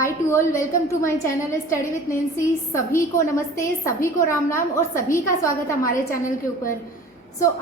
Hi to all, welcome to my channel study with Nancy. सभी को नमस्ते, सभी को राम नाम और सभी का स्वागत है हमारे चैनल के ऊपर।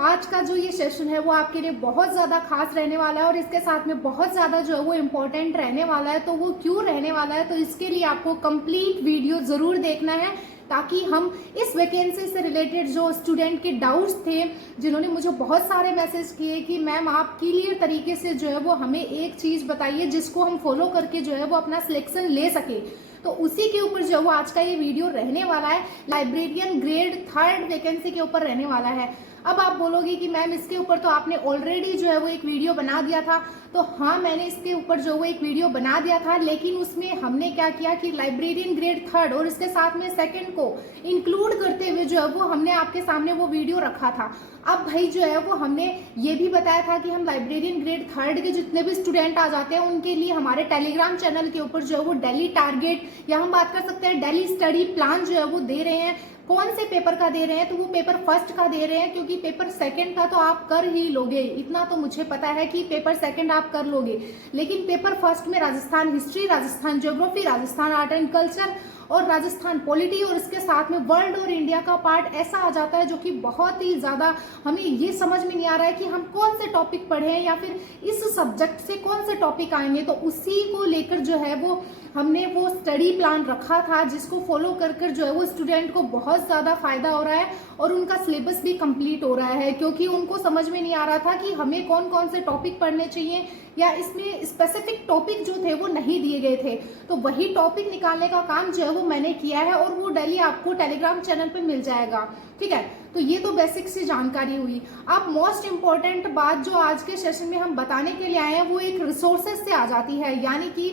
आज का जो ये सेशन है वो आपके लिए बहुत ज़्यादा खास रहने वाला है और इसके साथ में बहुत ज़्यादा जो है वो इम्पोर्टेंट रहने वाला है। तो वो क्यों रहने वाला है, तो इसके लिए आपको कंप्लीट वीडियो ज़रूर देखना है ताकि हम इस वैकेंसी से रिलेटेड जो स्टूडेंट के डाउट्स थे, जिन्होंने मुझे बहुत सारे मैसेज किए कि मैम आप क्लियर तरीके से जो है वो हमें एक चीज़ बताइए जिसको हम फॉलो करके जो है वो अपना सिलेक्शन ले सके, तो उसी के ऊपर जो है वो आज का ये वीडियो रहने वाला है। लाइब्रेरियन ग्रेड 3 वैकेंसी के ऊपर रहने वाला है। अब आप बोलोगे कि मैम इसके ऊपर तो आपने ऑलरेडी जो है वो एक वीडियो बना दिया था। तो हाँ, मैंने इसके ऊपर जो वो एक वीडियो बना दिया था, लेकिन उसमें हमने क्या किया कि लाइब्रेरियन ग्रेड 3 और इसके साथ में सेकंड को इंक्लूड करते हुए जो है वो हमने आपके सामने वो वीडियो रखा था। अब भाई जो है वो हमने ये भी बताया था कि हम लाइब्रेरियन ग्रेड 3 के जितने भी स्टूडेंट आ जाते हैं उनके लिए हमारे टेलीग्राम चैनल के ऊपर जो है वो डेली टारगेट या हम बात कर सकते हैं डेली स्टडी प्लान जो है वो दे रहे हैं। कौन से पेपर का दे रहे हैं, तो वो पेपर फर्स्ट का दे रहे हैं, क्योंकि पेपर सेकंड का तो आप कर ही लोगे, इतना तो मुझे पता है कि पेपर सेकंड आप कर लोगे, लेकिन पेपर फर्स्ट में Rajasthan history, Rajasthan geography, Rajasthan art and culture और राजस्थान पॉलिटी और इसके साथ में वर्ल्ड और इंडिया का पार्ट ऐसा आ जाता है जो कि बहुत ही ज्यादा हमें ये समझ में नहीं आ रहा है कि हम कौन से टॉपिक पढ़े या फिर इस सब्जेक्ट से कौन से टॉपिक आएंगे। तो उसी को लेकर जो है वो हमने वो स्टडी प्लान रखा था जिसको फॉलो कर कर जो है वो स्टूडेंट को बहुत ज़्यादा फायदा हो रहा है और उनका सिलेबस भी कंप्लीट हो रहा है, क्योंकि उनको समझ में नहीं आ रहा था कि हमें कौन कौन से टॉपिक पढ़ने चाहिए या इसमें स्पेसिफिक टॉपिक जो थे वो नहीं दिए गए थे। तो वही टॉपिक निकालने का काम जो है वो मैंने किया है और वो डेली आपको टेलीग्राम चैनल पे मिल जाएगा। ठीक है, तो ये तो बेसिक सी जानकारी हुई। अब मोस्ट इम्पॉर्टेंट बात जो आज के सेशन में हम बताने के लिए आए हैं वो एक रिसोर्सेज से आ जाती है, यानी कि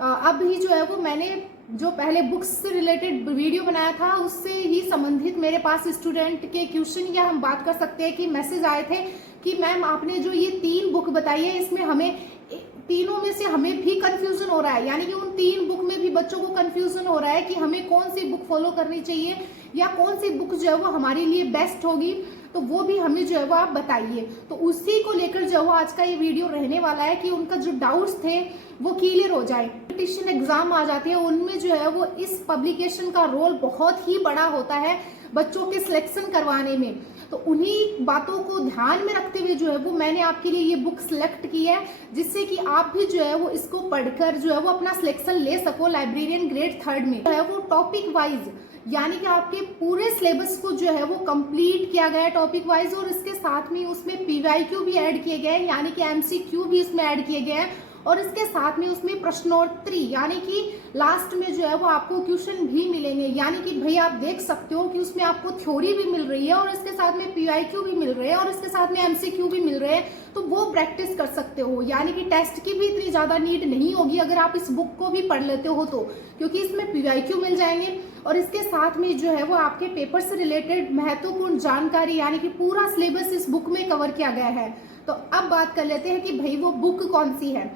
अब ही जो है वो मैंने जो पहले बुक्स से रिलेटेड वीडियो बनाया था उससे ही संबंधित मेरे पास स्टूडेंट के क्वेश्चन या हम बात कर सकते हैं कि मैसेज आए थे कि मैम आपने जो ये 3 बुक बताई है इसमें हमें तीनों में से हमें भी कंफ्यूजन हो रहा है, यानी कि उन 3 बुक में भी बच्चों को कंफ्यूजन हो रहा है कि हमें कौन सी बुक फॉलो करनी चाहिए या कौन सी बुक जो है वो हमारे लिए बेस्ट होगी, तो वो भी हमें जो है वो आप बताइए। तो उसी को लेकर जो है आज का ये वीडियो रहने वाला है कि उनका जो डाउट्स थे वो क्लियर हो जाए। कॉम्पिटिशन एग्जाम आ जाती है, उनमें जो है वो इस पब्लिकेशन का रोल बहुत ही बड़ा होता है बच्चों के सिलेक्शन करवाने में। तो उन्हीं बातों को ध्यान में रखते हुए जो है वो मैंने आपके लिए ये बुक सिलेक्ट की है, जिससे कि आप भी जो है वो इसको पढ़कर जो है वो अपना सिलेक्शन ले सको। लाइब्रेरियन ग्रेड 3 में जो है वो टॉपिक वाइज, यानी कि आपके पूरे सिलेबस को जो है वो कंप्लीट किया गया है टॉपिक वाइज, और इसके साथ में उसमें PYQ भी ऐड किए गए हैं, यानी कि MCQ भी इसमें ऐड किए गए हैं, और इसके साथ में उसमें प्रश्नोत्तरी यानी कि लास्ट में जो है वो आपको क्वेश्चन भी मिलेंगे। यानी कि भाई आप देख सकते हो कि उसमें आपको थ्योरी भी मिल रही है और इसके साथ में PYQ भी मिल रहे हैं और इसके साथ में MCQ भी मिल रहे हैं, तो वो प्रैक्टिस कर सकते हो। यानी कि टेस्ट की भी इतनी ज्यादा नीड नहीं होगी अगर आप इस बुक को भी पढ़ लेते हो तो, क्योंकि इसमें PYQ मिल जाएंगे और इसके साथ में जो है वो आपके पेपर से रिलेटेड महत्वपूर्ण जानकारी यानी कि पूरा सिलेबस इस बुक में कवर किया गया है। तो अब बात कर लेते हैं कि भाई वो बुक कौन सी है।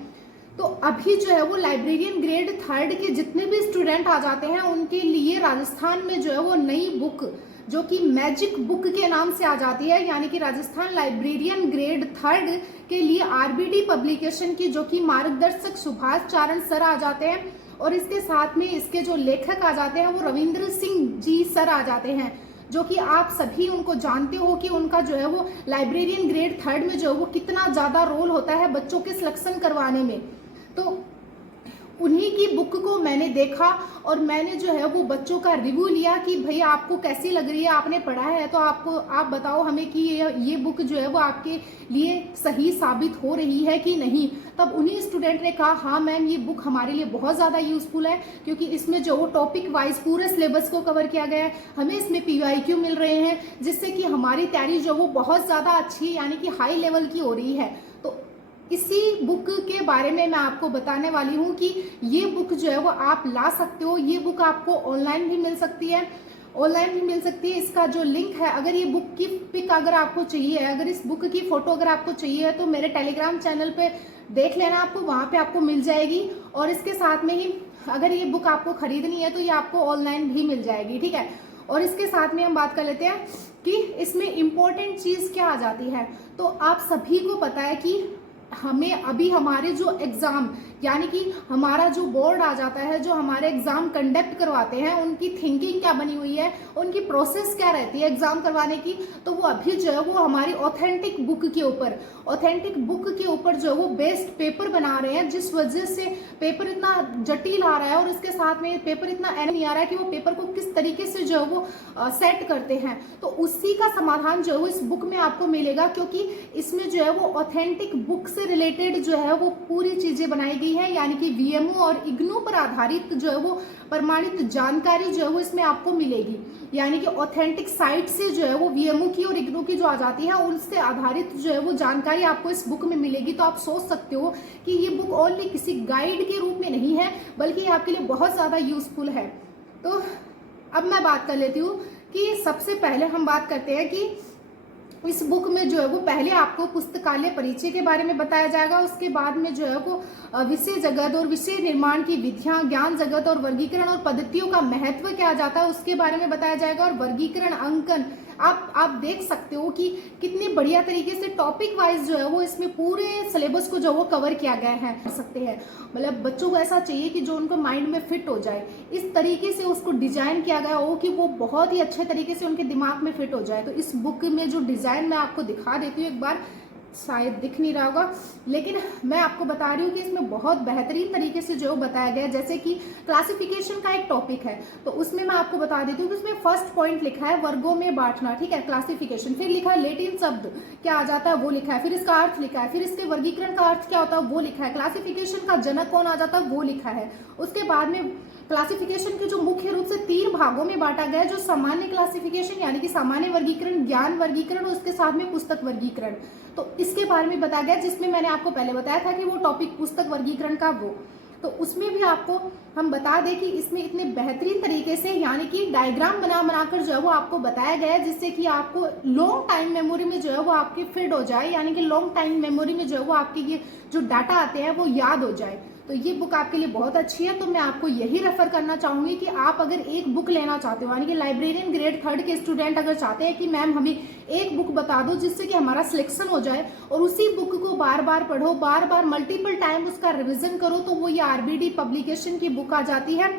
तो अभी जो है वो लाइब्रेरियन ग्रेड 3 के जितने भी स्टूडेंट आ जाते हैं उनके लिए राजस्थान में जो है वो नई बुक जो कि मैजिक बुक के नाम से आ जाती है, यानी कि राजस्थान लाइब्रेरियन ग्रेड 3 के लिए RBD पब्लिकेशन की जो कि मार्गदर्शक सुभाष चारण सर आ जाते हैं और इसके साथ में इसके जो लेखक आ जाते हैं वो रविंद्र सिंह जी सर आ जाते हैं, जो कि आप सभी उनको जानते हो कि उनका जो है वो लाइब्रेरियन ग्रेड 3 में जो है वो कितना ज्यादा रोल होता है बच्चों के सिलेक्शन करवाने में। तो उन्हीं की बुक को मैंने देखा और मैंने जो है वो बच्चों का रिव्यू लिया कि भाई आपको कैसी लग रही है, आपने पढ़ा है तो आप बताओ हमें कि ये बुक जो है वो आपके लिए सही साबित हो रही है कि नहीं। तब उन्हीं स्टूडेंट ने कहा हाँ मैम ये बुक हमारे लिए बहुत ज़्यादा यूजफुल है, क्योंकि इसमें जो वो टॉपिक वाइज पूरे सिलेबस को कवर किया गया है, हमें इसमें PYQ मिल रहे हैं जिससे कि हमारी तैयारी जो वो बहुत ज़्यादा अच्छी यानी कि हाई लेवल की हो रही है। तो इसी बुक के बारे में मैं आपको बताने वाली हूँ कि ये बुक जो है वो आप ला सकते हो। ये बुक आपको ऑनलाइन भी मिल सकती है, इसका जो लिंक है, अगर ये बुक की पिक अगर आपको चाहिए है, अगर इस बुक की फोटो अगर आपको चाहिए है तो मेरे टेलीग्राम चैनल पे देख लेना, आपको वहां पे आपको मिल जाएगी। और इसके साथ में ही अगर ये बुक आपको खरीदनी है तो ये आपको ऑनलाइन भी मिल जाएगी। ठीक है, और इसके साथ में हम बात कर लेते हैं कि इसमें इम्पोर्टेंट चीज क्या आ जाती है। तो आप सभी को पता है कि हमें अभी हमारे जो एग्जाम यानी कि हमारा जो बोर्ड आ जाता है, जो हमारे एग्जाम कंडक्ट करवाते हैं, उनकी थिंकिंग क्या बनी हुई है, उनकी प्रोसेस क्या रहती है एग्जाम करवाने की, तो वो अभी जो है वो हमारी ऑथेंटिक बुक के ऊपर जो है वो बेस्ड पेपर बना रहे हैं, जिस वजह से पेपर इतना जटिल आ रहा है और इसके साथ में पेपर इतना नहीं आ रहा है कि वो पेपर को किस तरीके से जो है वो सेट करते हैं। तो उसी का समाधान जो है वो इस बुक में आपको मिलेगा, क्योंकि इसमें जो है वो ऑथेंटिक बुक से रिलेटेड जो है वो पूरी चीजें बनाई गई है, यानी कि वीएमओ और इग्नू पर आधारित जो है वो प्रमाणित जानकारी जो है वो इसमें आपको मिलेगी। यानी कि ऑथेंटिक साइट से जो है वो वीएमओ की और इग्नू की जो आ जाती है उनसे आधारित जो है वो जानकारी आपको इस बुक में मिलेगी। तो आप सोच सकते हो कि ये बुक ओनली किसी गाइड के रूप में नहीं है, बल्कि ये आपके लिए बहुत ज्यादा यूजफुल है। तो अब मैं बात कर लेती हूँ कि सबसे पहले हम बात करते हैं कि इस बुक में जो है वो पहले आपको पुस्तकालय परिचय के बारे में बताया जाएगा, उसके बाद में जो है वो विषय जगत और विषय निर्माण की विधियां, ज्ञान जगत और वर्गीकरण और पद्धतियों का महत्व क्या जाता है उसके बारे में बताया जाएगा, और वर्गीकरण अंकन आप देख सकते हो कि कितनी बढ़िया तरीके से टॉपिक वाइज जो है वो इसमें पूरे सिलेबस को जो वो कवर किया गया है कर सकते हैं। मतलब बच्चों को ऐसा चाहिए कि जो उनको माइंड में फिट हो जाए, इस तरीके से उसको डिजाइन किया गया हो कि वो बहुत ही अच्छे तरीके से उनके दिमाग में फिट हो जाए। तो इस बुक में जो डिजाइन मैं आपको दिखा देती हूँ, एक बार शायद दिख नहीं रहा होगा, लेकिन मैं आपको बता रही हूँ कि इसमें बहुत बेहतरीन तरीके से जो बताया गया है। जैसे कि क्लासिफिकेशन का एक टॉपिक है, तो उसमें मैं आपको बता देती हूँ कि उसमें फर्स्ट पॉइंट लिखा है वर्गों में बांटना, ठीक है, क्लासिफिकेशन। फिर लिखा है लेटिन शब्द क्या आ जाता है वो लिखा है, फिर इसका अर्थ लिखा है, फिर इसके वर्गीकरण का अर्थ क्या होता है वो लिखा है, क्लासिफिकेशन का जनक कौन आ जाता है वो लिखा है। उसके बाद में क्लासिफिकेशन के जो मुख्य रूप से 3 भागों में बांटा गया है, जो सामान्य क्लासिफिकेशन यानी कि सामान्य वर्गीकरण, ज्ञान वर्गीकरण और उसके साथ में पुस्तक वर्गीकरण, तो इसके बारे में बताया गया, जिसमें मैंने आपको पहले बताया था कि वो टॉपिक पुस्तक वर्गीकरण का वो, तो उसमें भी आपको हम बता दें कि इसमें इतने बेहतरीन तरीके से यानी कि डायग्राम बनाकर जो है वो आपको बताया गया है, जिससे कि आपको लॉन्ग टाइम मेमोरी में जो है वो आपकी फिट हो जाए, यानी कि लॉन्ग टाइम मेमोरी में जो है वो आपके ये जो डाटा आते हैं वो याद हो जाए। तो ये बुक आपके लिए बहुत अच्छी है। तो मैं आपको यही रेफर करना चाहूंगी कि आप अगर एक बुक लेना चाहते हो, यानी कि लाइब्रेरियन ग्रेड 3 के स्टूडेंट अगर चाहते हैं कि मैम हमें एक बुक बता दो जिससे कि हमारा सिलेक्शन हो जाए, और उसी बुक को बार बार पढ़ो, बार बार मल्टीपल टाइम उसका रिविजन करो, तो वो ये आरबीडी पब्लिकेशन की बुक आ जाती है,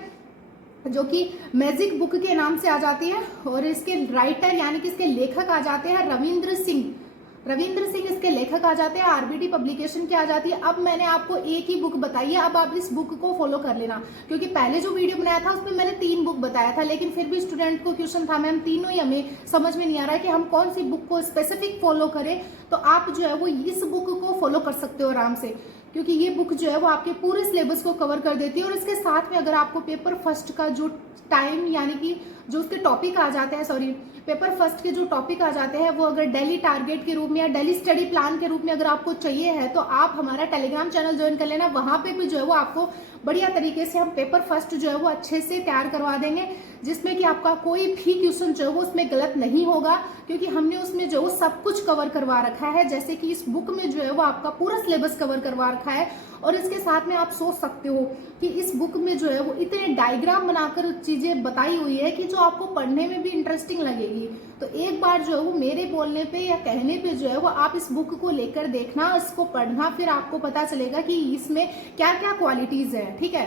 जो कि मैजिक बुक के नाम से आ जाती है। और इसके राइटर यानी कि इसके लेखक आ जाते हैं रविंद्र सिंह इसके लेखक आ जाते हैं, आरबीडी पब्लिकेशन की आ जाती है। अब मैंने आपको एक ही बुक बताई है, अब आप इस बुक को फॉलो कर लेना, क्योंकि पहले जो वीडियो बनाया था उसमें मैंने 3 बुक बताया था, लेकिन फिर भी स्टूडेंट को क्वेश्चन था मैम तीनों ही हमें समझ में नहीं आ रहा है कि हम कौन सी बुक को स्पेसिफिक फॉलो करें। तो आप जो है वो इस बुक को फॉलो कर सकते हो आराम से, क्योंकि ये बुक जो है वो आपके पूरे सिलेबस को कवर कर देती है। और इसके साथ में अगर आपको पेपर फर्स्ट का जो टाइम यानी कि जो उसके टॉपिक आ जाते हैं, पेपर फर्स्ट के जो टॉपिक आ जाते हैं वो अगर डेली टारगेट के रूप में या डेली स्टडी प्लान के रूप में अगर आपको चाहिए है, तो आप हमारा टेलीग्राम चैनल ज्वाइन कर लेना। वहां पे भी जो है वो आपको बढ़िया तरीके से हम पेपर फर्स्ट जो है वो अच्छे से तैयार करवा देंगे, जिसमें कि आपका कोई भी क्वेश्चन जो है वो उसमें गलत नहीं होगा, क्योंकि हमने उसमें जो है सब कुछ कवर करवा रखा है। जैसे कि इस बुक में जो है वो आपका पूरा सिलेबस कवर करवा रखा है। और इसके साथ में आप सोच सकते हो कि इस बुक में जो है वो इतने डायग्राम बनाकर चीजें बताई हुई है कि जो आपको पढ़ने में भी इंटरेस्टिंग लगेगी। तो एक बार जो है वो मेरे बोलने पे या कहने पे जो है वो आप इस बुक को लेकर देखना, इसको पढ़ना, फिर आपको पता चलेगा कि इसमें क्या क्या क्वालिटीज है, ठीक है।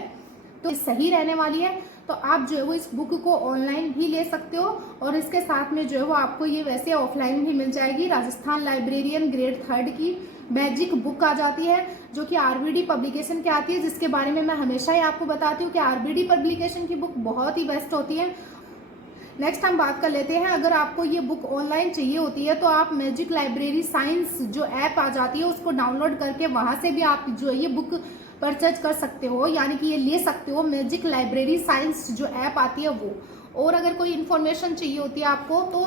तो सही रहने वाली है। तो आप जो है वो इस बुक को ऑनलाइन भी ले सकते हो, और इसके साथ में जो है वो आपको ये वैसे ऑफलाइन भी मिल जाएगी। राजस्थान लाइब्रेरियन ग्रेड 3 की मैजिक बुक आ जाती है, जो कि आरबीडी पब्लिकेशन की आती है, जिसके बारे में मैं हमेशा ही आपको बताती हूँ कि आरबीडी पब्लिकेशन की बुक बहुत ही बेस्ट होती है। नेक्स्ट हम बात कर लेते हैं, अगर आपको ये बुक ऑनलाइन चाहिए होती है तो आप मैजिक लाइब्रेरी साइंस जो ऐप आ जाती है उसको डाउनलोड करके वहां से भी आप जो ये बुक परचेज कर सकते हो, यानी कि ये ले सकते हो। मैजिक लाइब्रेरी साइंस जो ऐप आती है वो। और अगर कोई इन्फॉर्मेशन चाहिए होती है आपको तो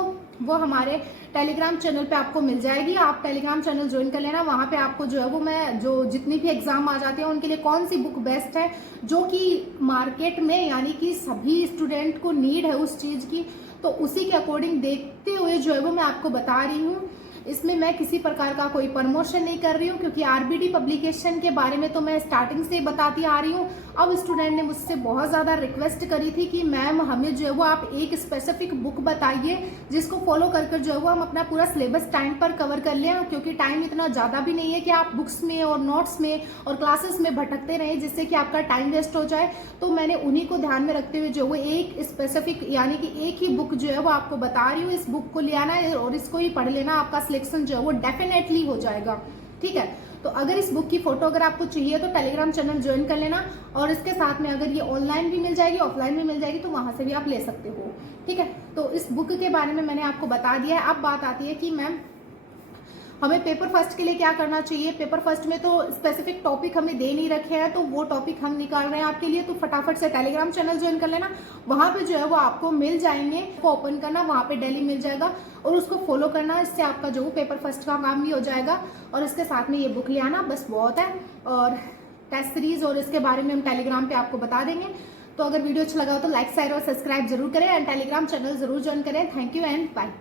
वो हमारे टेलीग्राम चैनल पे आपको मिल जाएगी। आप टेलीग्राम चैनल ज्वाइन कर लेना, वहां पे आपको जो है वो मैं जो जितनी भी एग्जाम आ जाती है उनके लिए कौन सी बुक बेस्ट है, जो कि मार्केट में यानी कि सभी स्टूडेंट को नीड है उस चीज की, तो उसी के अकॉर्डिंग देखते हुए जो है वो मैं आपको बता रही हूँ। इसमें मैं किसी प्रकार का कोई प्रमोशन नहीं कर रही हूँ, क्योंकि आरबीडी पब्लिकेशन के बारे में तो मैं स्टार्टिंग से बताती आ रही हूँ। अब स्टूडेंट ने मुझसे बहुत ज़्यादा रिक्वेस्ट करी थी कि मैम हमें जो है वो आप एक स्पेसिफिक बुक बताइए जिसको फॉलो कर जो है वो हम अपना पूरा सिलेबस टाइम पर कवर कर लें, क्योंकि टाइम इतना ज़्यादा भी नहीं है कि आप बुक्स में और नोट्स में और क्लासेस में भटकते रहें जिससे कि आपका टाइम वेस्ट हो जाए। तो मैंने उन्हीं को ध्यान में रखते हुए जो वो एक स्पेसिफिक यानी कि एक ही बुक जो है वो आपको बता रही हूँ। इस बुक को ले आना है और इसको ही पढ़ लेना, आपका सिलेक्शन जो है वो डेफिनेटली हो जाएगा। ठीक है, तो अगर इस बुक की फोटो अगर आपको चाहिए तो टेलीग्राम चैनल ज्वाइन कर लेना, और इसके साथ में अगर ये ऑनलाइन भी मिल जाएगी ऑफलाइन भी मिल जाएगी तो वहां से भी आप ले सकते हो। ठीक है, तो इस बुक के बारे में मैंने आपको बता दिया है। अब बात आती है कि मैम हमें पेपर फर्स्ट के लिए क्या करना चाहिए। पेपर फर्स्ट में तो स्पेसिफिक टॉपिक हमें दे नहीं रखे हैं, तो वो टॉपिक हम निकाल रहे हैं आपके लिए, तो फटाफट से टेलीग्राम चैनल ज्वाइन कर लेना। वहां पे जो है वो आपको मिल जाएंगे, वो ओपन करना, वहां पे डेली मिल जाएगा और उसको फॉलो करना। इससे आपका जो पेपर फर्स्ट का काम भी हो जाएगा और इसके साथ में ये बुक ले आना, बस बहुत है। और टेस्ट सीरीज और इसके बारे में हम टेलीग्राम पे आपको बता देंगे। तो अगर वीडियो अच्छा लगा हो तो लाइक शेयर और सब्सक्राइब जरूर करें एंड टेलीग्राम चैनल जरूर ज्वाइन करें। Thank you and bye.